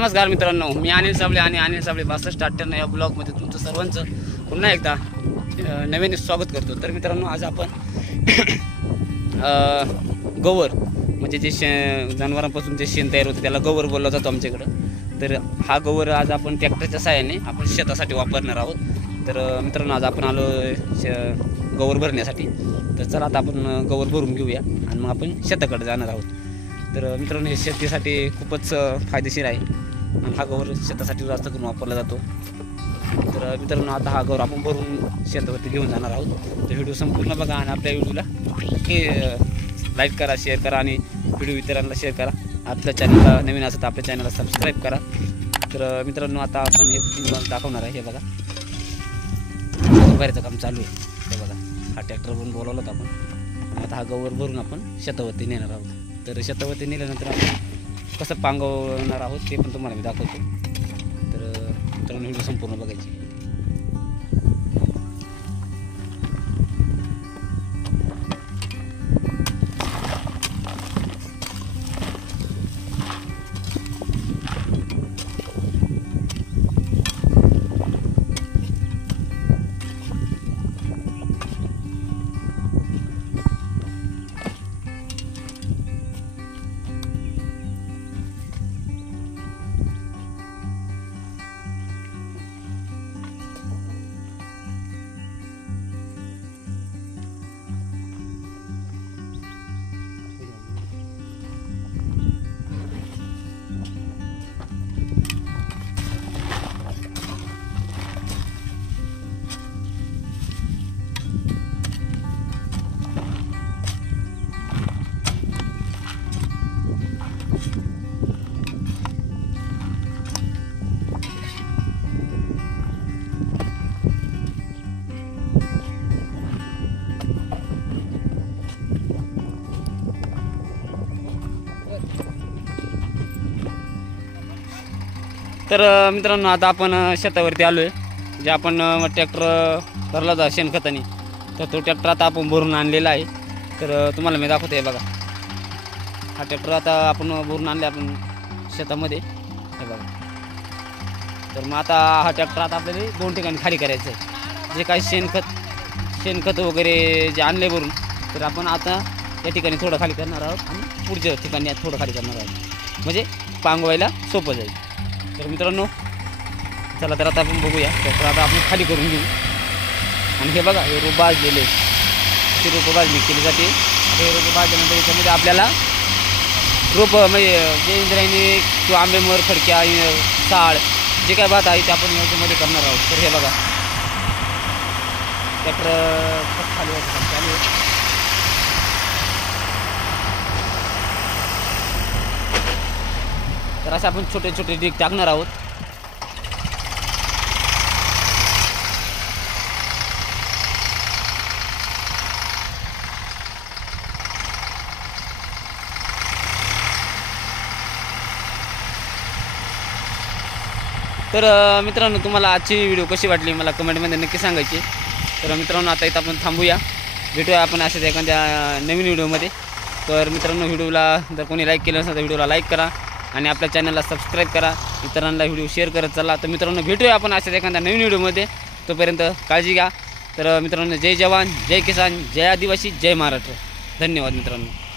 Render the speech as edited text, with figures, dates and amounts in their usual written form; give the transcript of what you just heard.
नमस्कार मित्रांनो, मी अनिल साबळे आणि अनिल साबळे 6298 या ब्लॉगमध्ये तुमचं सर्वांचं पुन्हा एकदा नवीन स्वागत करतो। तर मित्रांनो, आज आपण गवर म्हणजे जे जनावरांपासून जे शेण तयार होते त्याला गवर बोलला जातो आमच्याकडं। तर हा गवर आज आपण ट्रॅक्टरच्या साहाय्याने आपण शेतासाठी वापरणार आहोत। तर मित्रांनो, आज आपण आलो गवर भरण्यासाठी। तर चला आता आपण गवर भरून घेऊया आणि मग आपण शेताकडे जाणार आहोत। तर मित्रांनो, हे शेतीसाठी खूपच फायदेशीर आहे आणि हा गवर शेतासाठी जास्त करून वापरला जातो। तर मित्रांनो, आता हा गवर आपण भरून शेतावरती घेऊन जाणार आहोत। तर व्हिडिओ संपूर्ण बघा आणि आपल्या व्हिडिओला लाईक करा, शेअर करा आणि व्हिडिओ इतरांना शेअर करा। आपल्या चॅनलला नवीन असेल तर आपल्या चॅनलला सबस्क्राईब करा। तर मित्रांनो, आता आपण हे दाखवणार आहे। हे बघा, बाहेरचं काम चालू आहे। हे बघा, हा ट्रॅक्टर भरून बोलावलं होतं आपण। आता हा गवर भरून आपण शेतावरती नेणार आहोत। तर शेतावरती नेल्यानंतर आपण कसं पांगवणार आहोत ते पण तुम्हाला मी दाखवतो। तर मित्रांनो, व्हिडिओ संपूर्ण बघायची। तर मित्रांनो, आता आपण शेतावरती आलो आहे। जे आपण ट्रॅक्टर भरला होता शेणखताने, तर तो ट्रॅक्टर आता आपण भरून आणलेला आहे। तर तुम्हाला मी दाखवतो आहे बघा, हा ट्रॅक्टर आता आपण भरून आणले आपण शेतामध्ये। हे बघा, तर मग आता हा ट्रॅक्टर आता आपल्याला 2 ठिकाणी खाली करायचं आहे। जे काही शेणखत वगैरे जे आणले भरून, तर आपण आता या ठिकाणी थोडं खाली करणार आहोत आणि पुढच्या ठिकाणी थोडं खाली करणार आहोत, म्हणजे पांगवायला सोपं जाईल। तर मित्रांनो, चला तर आता आपण बघूया। तर आता आपण खाली करून घेऊ। आणि हे बघा, हे रोप भाजलेले, ते रोपं भाजणी केली जाते। हे रोपं भाजल्यानंतर याच्यामध्ये आपल्याला रोप म्हणजे जे इंद्रायणी किंवा आंबेमोहर, खडक्या, साळ जे काय भात आहे ते आपण याच्यामध्ये करणार आहोत। तर हे बघा, ट्रॅक्टर खाली चालू आहे। तर असे आपण छोटे छोटे डीग टाकणार आहोत। तर मित्रांनो, तुम्हाला आजची व्हिडिओ कशी वाटली मला कमेंटमध्ये नक्की सांगायची। तर मित्रांनो, आता इथं आपण थांबूया, भेटूया आपण अशाच एखाद्या नवीन व्हिडिओमध्ये। तर मित्रांनो, व्हिडिओला जर कोणी लाईक केलं असेल तर व्हिडिओला लाईक करा आणि आपल्या चॅनलला सबस्क्राईब करा, इतरांना व्हिडिओ शेअर करत चला। तर मित्रांनो, भेटूया आपण अशाच एखाद्या नवीन व्हिडिओमध्ये। तोपर्यंत काळजी घ्या। तर मित्रांनो, जय जवान, जय किसान, जय आदिवासी, जय महाराष्ट्र। धन्यवाद मित्रांनो।